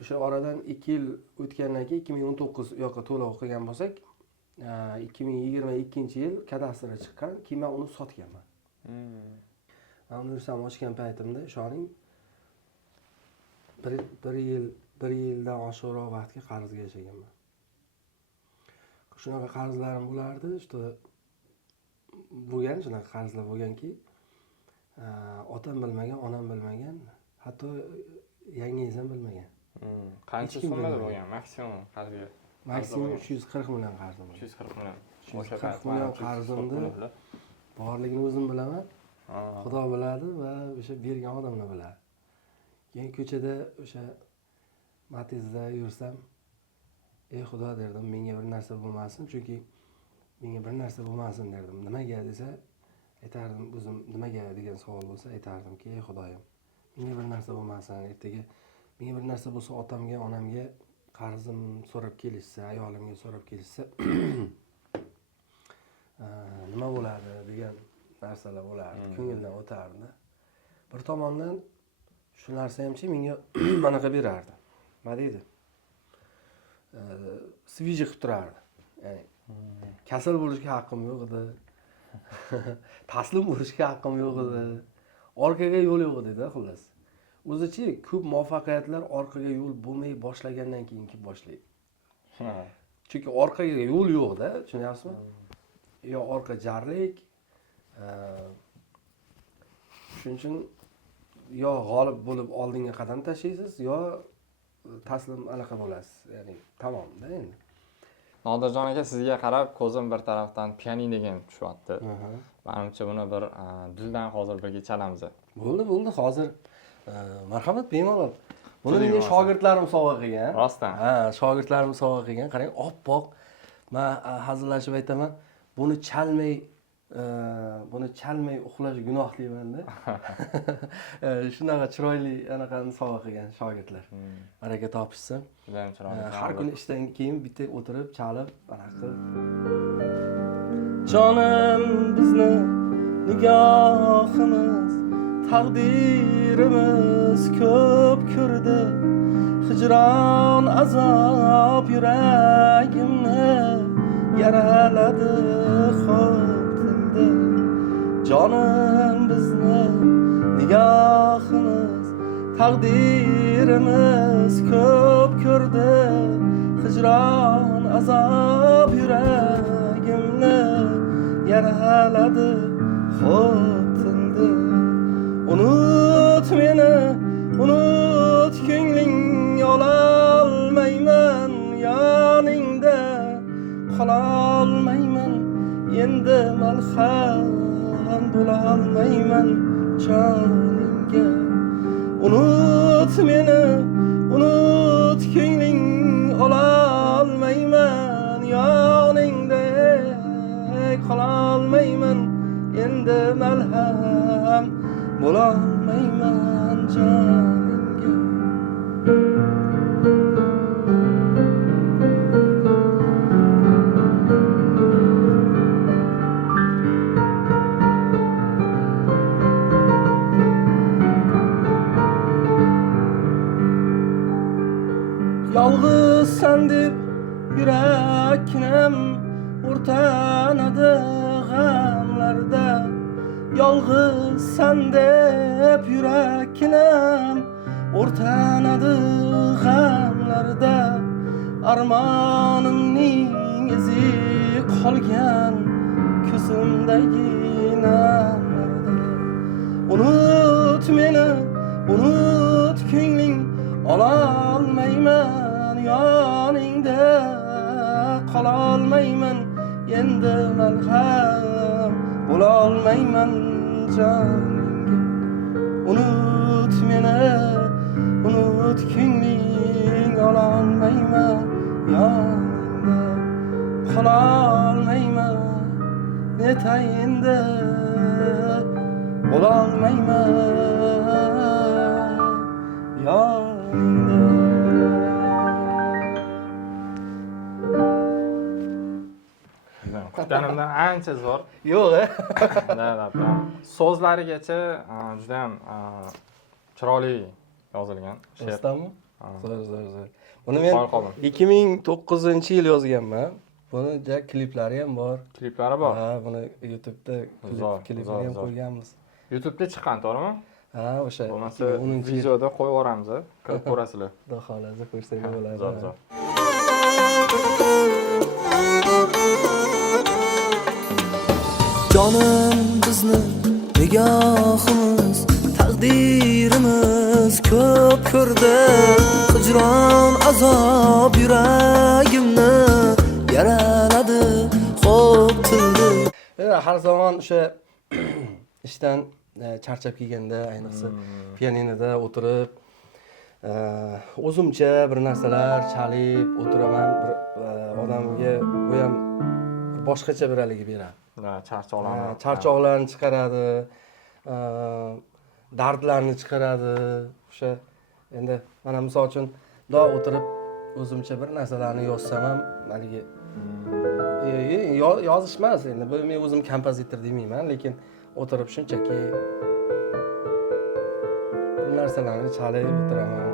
o'sha oradan 2 yil o'tgandan keyin 2019 u yoqqa to'lov qilgan bo'lsak, 2022-yil kadastrga chiqqan, keyin men uni sotganman. Men universitetni ochgan paytimda ishoning bir yildan oshiqroq vaqtga qarzga yashaganman. Shunaqa qarzlarim bo'lardi, işte bo'lgan, shunaqa qarzlar bo'lganki, otam bilmagan, onam bilmagan, hatto yangingiz ham bilmagan. Qancha summada bo'lgan maksimum qarzga? Maksimum 340 million qarzim bor. 340 million. 340 million qarzimni borligini o'zim bilaman. Xudo biladi va o'sha bergan odamlar biladi. Keyin ko'chada o'sha Matizda yursam, ey Xudo derdim, menga bir narsa bo'lmasin, chunki menga bir narsa bo'lmasin derdim. Nimaga desa, aytardim, o'zim nimaga degan savol bo'lsa, aytardimki, ey Xudoyim, menga bir narsa bo'lmasin, ertaga menga bir narsa bo'lsa, otamga, onamga qarzim so'rab kelishsa, ayolimga so'rab kelishsa, nima bo'ladi degan narsalar bo'lardi, ko'ngildan o'tardi. Bir tomondan shu narsa hamchi menga manaqa berardi. Nima deydi? Sviji qilib turardi. Ya'ni kasal bo'lishga haqqim yo'q edi. Taslim bo'lishga haqqim yo'q edi. Orqaga yo'l yo'q edi-da, xullas. O'zichi ko'p muvaffaqiyatlar orqaga yo'l bo'lmay boshlagandan keyin kelib boshlaydi. Chunki orqaga yo'l yo'q-da, tushunyapsizmi? Yo orqa jarlik, shuning uchun yo g'olib bo'lib oldinga qadam tashlaysiz, yo taslim anaqa bo'lasiz. Ya'ni tamomda endi. Nodirjon aka, sizga qarab ko'zim bir tarafdan pianinoga tushyapti. Menimcha buni bir dildan hozir birga chalamiz. Bo'ldi, hozir marhamat, bemalol. Buni menga shogirdlarim sovg'a qilgan. Rostdan. Ha, shogirdlarim sovg'a qilgan. Qarang, oppoq. Men hazillashib aytaman, buni chalmay uxlash gunoh deyman-da. Shunaqa chiroyli anaqani sovg'a qilgan shogirdlar. Baraka topishsin. Juda ham chiroyli. Har kuni ishdan keyin bitta o'tirib, chalib, anaqa qilib. Jonim bizni nigohimiz, taqdirimiz ko'p ko'rdi. Hijron azob yuragimni yaraladi xo'p. Jonim bizni nigohimiz, taqdirimiz ko'p ko'rdi. Hijron azob yuragimni yaraladi xo'p. Unut meni, unut ko'ngling, ololmayman yoningda, qololmayman endi malham bo'lolmayman joningga. Unut meni, unut ko'ngling, ololmayman yoningda, qololmayman endi malham bo'lolmayman joningga. Yolg'izsan deb yurakim o'rtanadi g'amlarda. Yolg'izsan deb yurakim o'rtanadi g'amlarda. Armonimning izi qolgan ko'zimdagi namlarda. Unut meni, unut ko'ngling, ololmayman yoningda, qololmayman endi malham bo'lolmayman joningga. Unut meni, unut ko'ngling, ololmayman yoningda, qilolmayman etayinda bo'lolmayman yoningda. Kutganimdan ancha zo'r. Yo'q, Da, so'zlarigacha juda ham chiroyli yozilgan she'r. Rostami? Zo'r. Buni Qo'l men qo'lim. 2009-yil yozganman. Buni kliplari ham bor. Kliplari bor. Ha, buni YouTube'da Zo'r, klipini ham zo'r. qo'yganmiz. YouTube'da chiqqan, to'g'rimi? Ha, o'sha Bo'lmasa 10-yil videoda qo'yib yuboramiz, ko'rib ko'rasizlar. Xudo xolasa ko'rsanglar bo'ladi. Zo'r. Jonim bizni nigohimiz taqdirimiz ko'p ko'rdi hijron azob yuragimni yaraladi xo'p tildi. Har zamon o'sha ishdan charchab kelganda, ayniqsa pianinoda o'tirib o'zimcha bir narsalar chalib o'tiraman, bir odamga bu ham boshqacha bir haligi beradi. Charchoqlarni chiqaradi, dardlarni chiqaradi. O'sha endi mana misol uchun bundoq o'tirib o'zimcha bir narsalarni yozsam ham haligi yozish emas, endi bu men o'zim kompozitor demayman, lekin o'tirib shunchaki bir narsalarni chalib o'tiraman.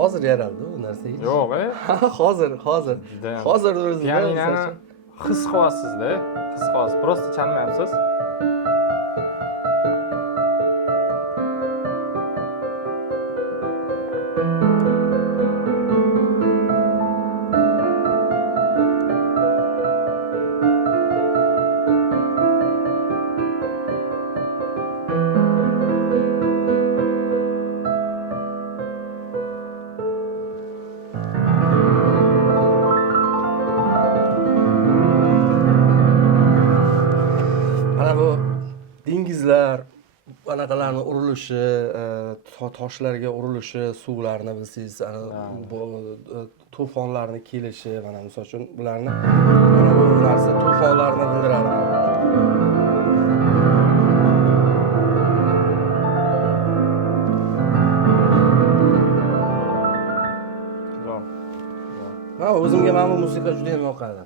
Hozir yaraldi bu narsa. Yo'q, hozir. Hozir o'zida pianinoni his qilyapsiz-da, his qilyapsiz. Просто chalmayapsiz. dengizlar anaqalarni urilishi, toshlarga urilishi, suvlarni bilsangiz, bu to'fonlarni kelishi, mana misol uchun bularni mana bu narsa to'fonlarni bildiradi. Mana o'zimga mana bu musiqa juda ham yoqadi.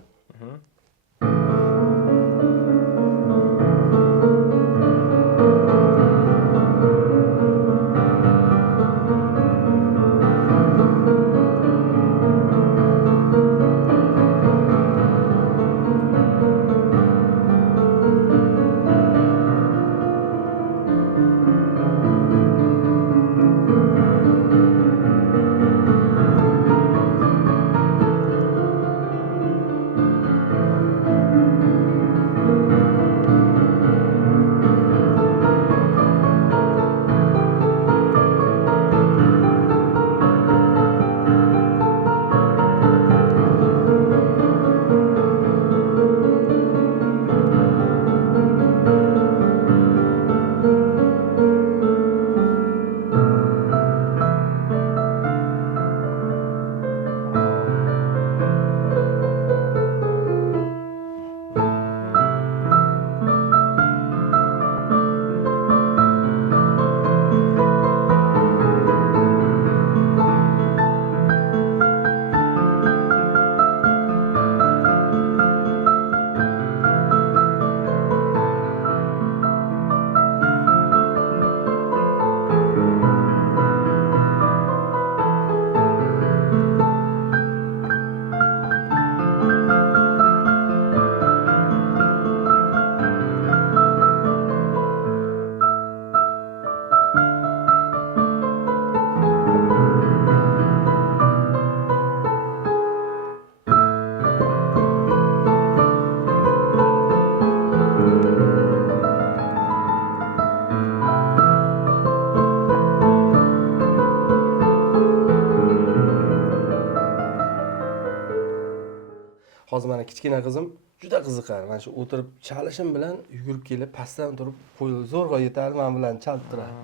hozir mana kichkina qizim juda qiziqar. Mana shu o'tirib chalishim bilan yugurib kelib, pastdan turib qo'yib zo'rg'a yetadi, men bilan chalib turadi.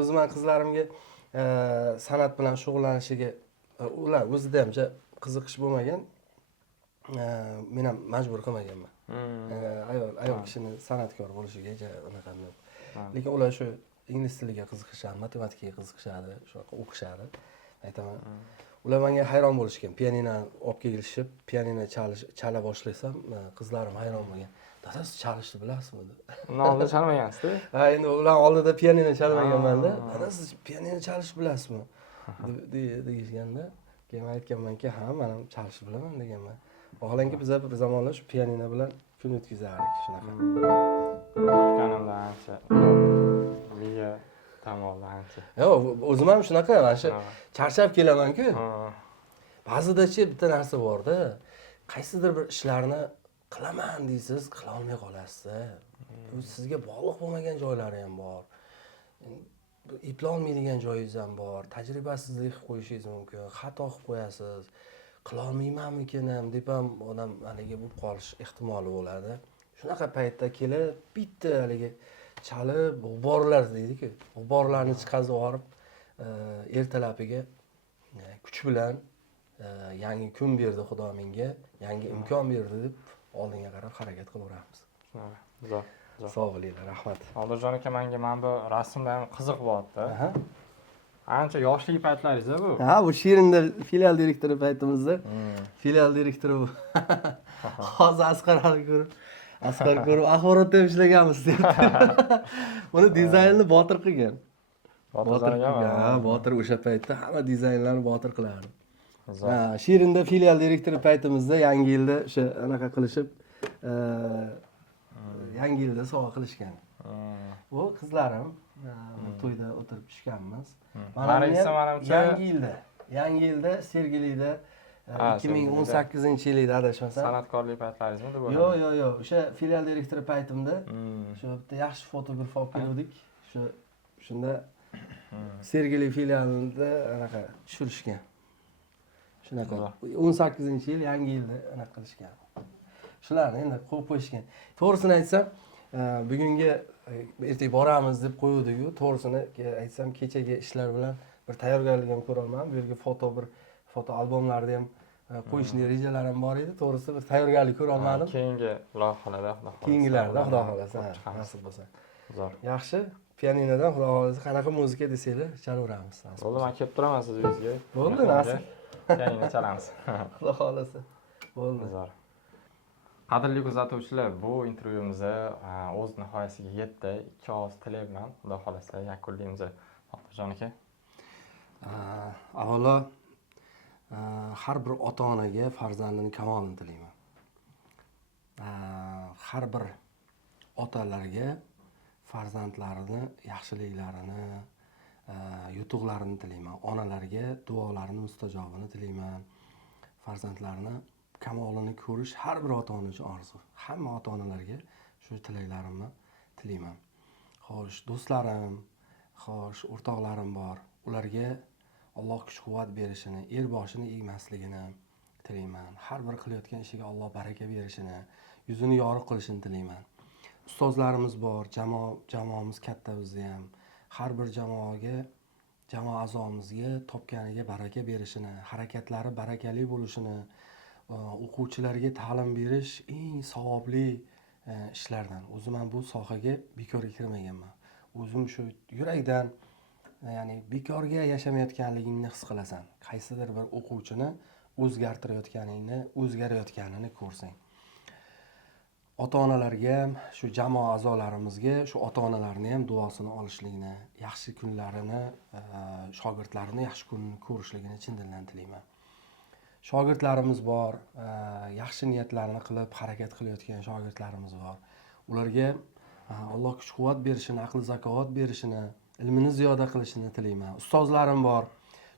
O'zim ham qizlarimga san'at bilan shug'ullanishiga ular o'zida hamcha qiziqish bo'lmagan. Men ham majbur qilmaganman. Ayol kishini san'atkor bo'lishiga unaqa yo'q. Lekin ular shu ingliz tiliga qiziqishadi, matematikaga qiziqishadi, shunaqa o'qishadi. Aytaman. Ular menga hayron bo'lishgan. Pianinoni olib kelishib, pianino chala boshlasam, qizlarim hayron bo'lgan. Dada, siz chalishni bilasizmi dedi. Undan oldin chalmagansiz-da? Ha, endi ular oldida pianino chalmaganman-da. Dada, siz pianino chalishni bilasizmi? Deyishganda, keyin aytganmanki, ha, men ham chalishni bilaman deganman. Vaholanki biz bir zamonlar shu pianino bilan kun o'tkazardik shunaqa. Kutganimdan ancha. Miya tamomdan ancha. Yo'q, o'zim ham shunaqa, mana shu charchab kelaman-ku. Ba'zidachi bitta narsa bor-da. Qaysidir bir ishlarni qilaman deysiz, qila olmay qolasiz. Bu sizga bog'liq bo'lmagan joylari ham bor. Eplolmaydigan joyingiz ham bor. Tajribasizlik qilib qo'yishingiz mumkin. Xato qilib qo'yasiz. Qila olmaymanmikin ham deb ham odam haligi bo'lib qolish ehtimoli bo'ladi. Shunaqa paytda kelib bitta haligi chalib g'uborlar deydi-ku. G'uborlarni chiqazib olib, ertalapiga kuch bilan yangi kun berdi Xudo menga, yangi imkon berdi deb oldinga qarab harakat qilaveramiz. Zo'r. Sog' bo'linglar, rahmat. Odiljon aka, menga mana bu rasmdan qiziq bo'lyapti. Ancha yoshlik paytlaringiz bu. Ha, bu Shirinda filial direktori paytimizda. Filial direktori bu. Hozir Asqar ko'rib, axborotda ham ishlaganmiz debdi. Uni dizaynni Botir qilgan. Botir o'sha paytda hamma dizaynlarni Botir qilardi. Ha, Shirinda filial direktori paytimizda yangi yilda o'sha anaqa qilishib, yangi yilda sovg'a qilishgan. Bu qizlarim to'yda o'tirib tushganmiz. Yangi yilda Sergelida 2018-yilda adashmasam. San'atkorlik paytlaringizmi deb o'ylayman. Yo'q. O'sha filial direktori paytimda shu bitta yaxshi fotograf olib keldik. Shunda Sergeli filialida anaqa tushirishgan. Shunaqa. 18-yil yangi yilda anaqa qilishgan. Shularni endi qo'yib qo'yishgan. To'g'risini aytsam, bugungi ertaga boramiz deb qo'yuvdik-ku. To'g'risini aytsam, kechagi ishlar bilan bir tayyorgarligim ko'raman. Bu yerga foto albomlarni ham qo'yishni rejalarim bor edi. To'g'risi bir tayyorgarlik ko'ra olmadim. Keyingi loyihalarda, keyingilarda Xudo xolasa, nasib bo'lsa. Zo'r. Yaxshi. Pianinodan Xudo xolasa qanaqa muzika desanglar, chalaveramiz. Bo'ldi, men kelib turaman siz uyingizga. Bo'ldi, nasib. Pianino chalamiz. Xudo xolasa. Bo'ldi. Zo'r. Qadrli kuzatuvchilar, bu intervyuimiz o'z nihoyasiga yetdi. Ikki og'iz tilak bilan Xudo xolasa yakunlaymiz. Odiljon aka. Avvalo har bir ota-onaga farzandining kamolini tilayman. Har bir otalarga farzandlarini yaxshiliklarini, yutuqlarini tilayman. Onalarga duolarini mustajobini tilayman. Farzandlarini kamolini ko'rish har bir ota-ona uchun orzu. Hamma ota-onalarga shu tilaklarimni tilayman. Xo'sh, do'stlarim, xo'sh, o'rtoqlarim bor. Ularga Alloh kuch-quvvat berishini, el boshini egmasligini tilayman. Har bir qilayotgan ishiga Alloh baraka berishini, yuzini yorug' qilishini tilayman. Ustozlarimiz bor, jamoamiz katta bizda ham. Har bir jamoa a'zomizga topganiga baraka berishini, harakatlari barakali bo'lishini, o'quvchilarga ta'lim berish eng savobli ishlardan. O'zim ham bu sohaga bekorga kirmaganman. O'zim shu yurakdan, ya'ni bekorga yashamayotganligingni his qilasan. Qaysidir bir o'quvchini o'zgarayotganini ko'rsang. Ota-onalarga ham, shu jamoa a'zolarimizga, shu ota-onalarni ham duosini olishligini, yaxshi kunlarini, shogirdlarini yaxshi kunini ko'rishligini chin dildan tilayman. Shogirdlarimiz bor, yaxshi niyatlarni qilib harakat qilayotgan shogirdlarimiz bor. Ularga Alloh kuch-quvvat berishini, aql zakovat berishini, ilmini ziyoda qilishini tilayman. Ustozlarim bor.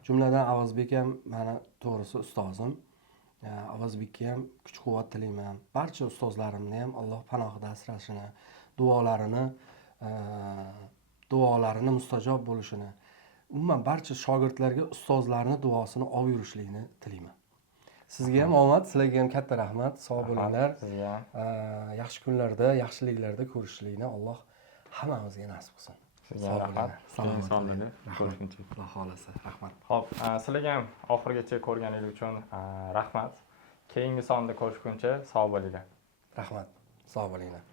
Jumladan Avazbek ham meni to'g'risi ustozim. Avazbekka ham kuch-quvvat tilayman. Barcha ustozlarimni ham Alloh panohida asrashini, duolarini mustajob bo'lishini, umuman barcha shogirdlarga ustozlarning duosini olib yurishligini tilayman. Sizga ham omad, sizlarga ham katta rahmat. Sog' bo'linglar. Sizga ham. Yaxshi kunlarda, yaxshiliklarda ko'rishlikni Alloh hammamizga nasib qilsin. Sizga ham rahmat. Keyin sonlarda ko'rishguncha. Xudo xolasa. Rahmat. Xo'p, sizlarga ham oxirigacha ko'rganingiz uchun rahmat. Keyingi sonda ko'rishguncha sog' bo'linglar. Rahmat. Sog' bo'linglar.